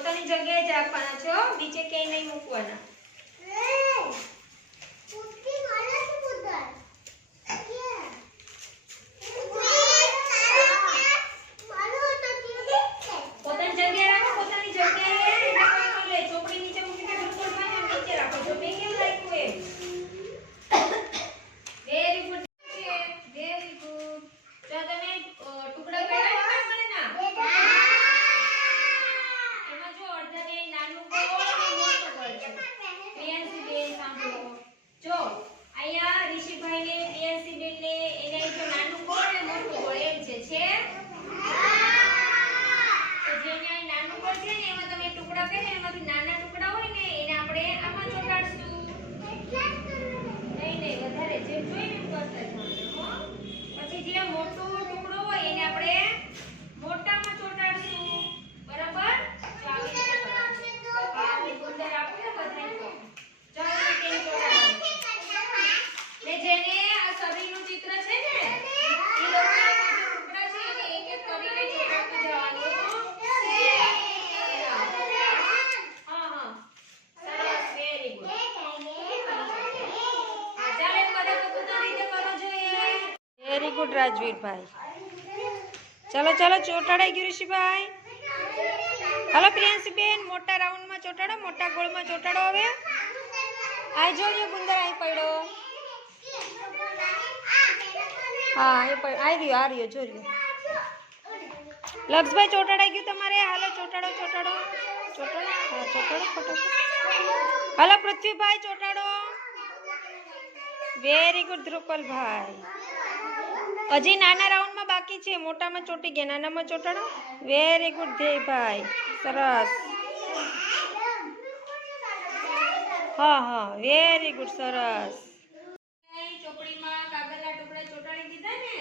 પોતાની જગ્યાએ જ રાખવાના છો, બીજે ક્યાંય નહીં મૂકવાના. પોતાની જગ્યાએ રાખો, પોતાની જગ્યાએ. એટલે કોઈ લે ચોપડી નીચે મૂકીને ધ્રુપલ ભાઈને નીચે રાખો. જો મેં કેમ રાખ્યું એમ. વેરી ગુડ છે, વેરી ગુડ. જો તમે ટુકડા કર્યા ને ના એમાં જો અડધા ને નાનું ગોળ અને મોટું ગોળ છે. પ્રિયાંશી બેન સાંભળો. જો અહીંયા ઋષિભાઈ ને પ્રિયાંશી બેન ને એને જો નાનું ગોળ અને મોટું ગોળ એમ છે. તો જેને નાનું ગોળ છે ને એમાં તમે ટુકડા કર્યા, એમાંથી નાના ટુકડા હોય ને એને આપણે આમાં ચોટાડશું. નહીં વધારે જે જોઈએ ને કરતા જવાનું. પછી જે મોટો ટુકડો હોય એને આપણે મોટામાં ચોટાડશું. બરાબર? ચાલો રીતે કરો. આ ગુંદર આપો ને બધાને. ચાલો રીતે ચોટાડવાનું. ને જેને આ શરીરનું ચિત્ર છે ને એ લોકોના જે ટુકડા છે એને એક એક કરીને ચોટાડતું જવાનું. હા સરસ, વેરી ગુડ. Very good રાજવીરભાઈ. ચલો ચોટાડાઈ ગયું ઋષિભાઈ. હાલો પ્રિયાંશીબેન મોટા રાઉન્ડમાં ચોટાડો, મોટા ગોળમાં ચોટાડો. હવે આ જોજો ગુંદર અહીં પડ્યો. હા એ પણ આ રહ્યો જો રહ્યો. લક્ષભાઈ ચોટાડાઈ ગયું તમારે. હાલો ચોટાડો. હા ચોટાડો ફટાફટ. હાલો પૃથ્વીભાઈ ચોટાડો. વેરી ગુડ ધ્રુપલભાઈ. હજી નાના રાઉન્ડમાં બાકી છે, મોટામાં ચોટી ગયા, નાનામાં ચોટાડો. વેરી ગુડ ધ્યેયભાઈ, સરસ. હા વેરી ગુડ, સરસ. ચોપડીમાં કાગળના ટુકડા ચોટાડી દીધા ને.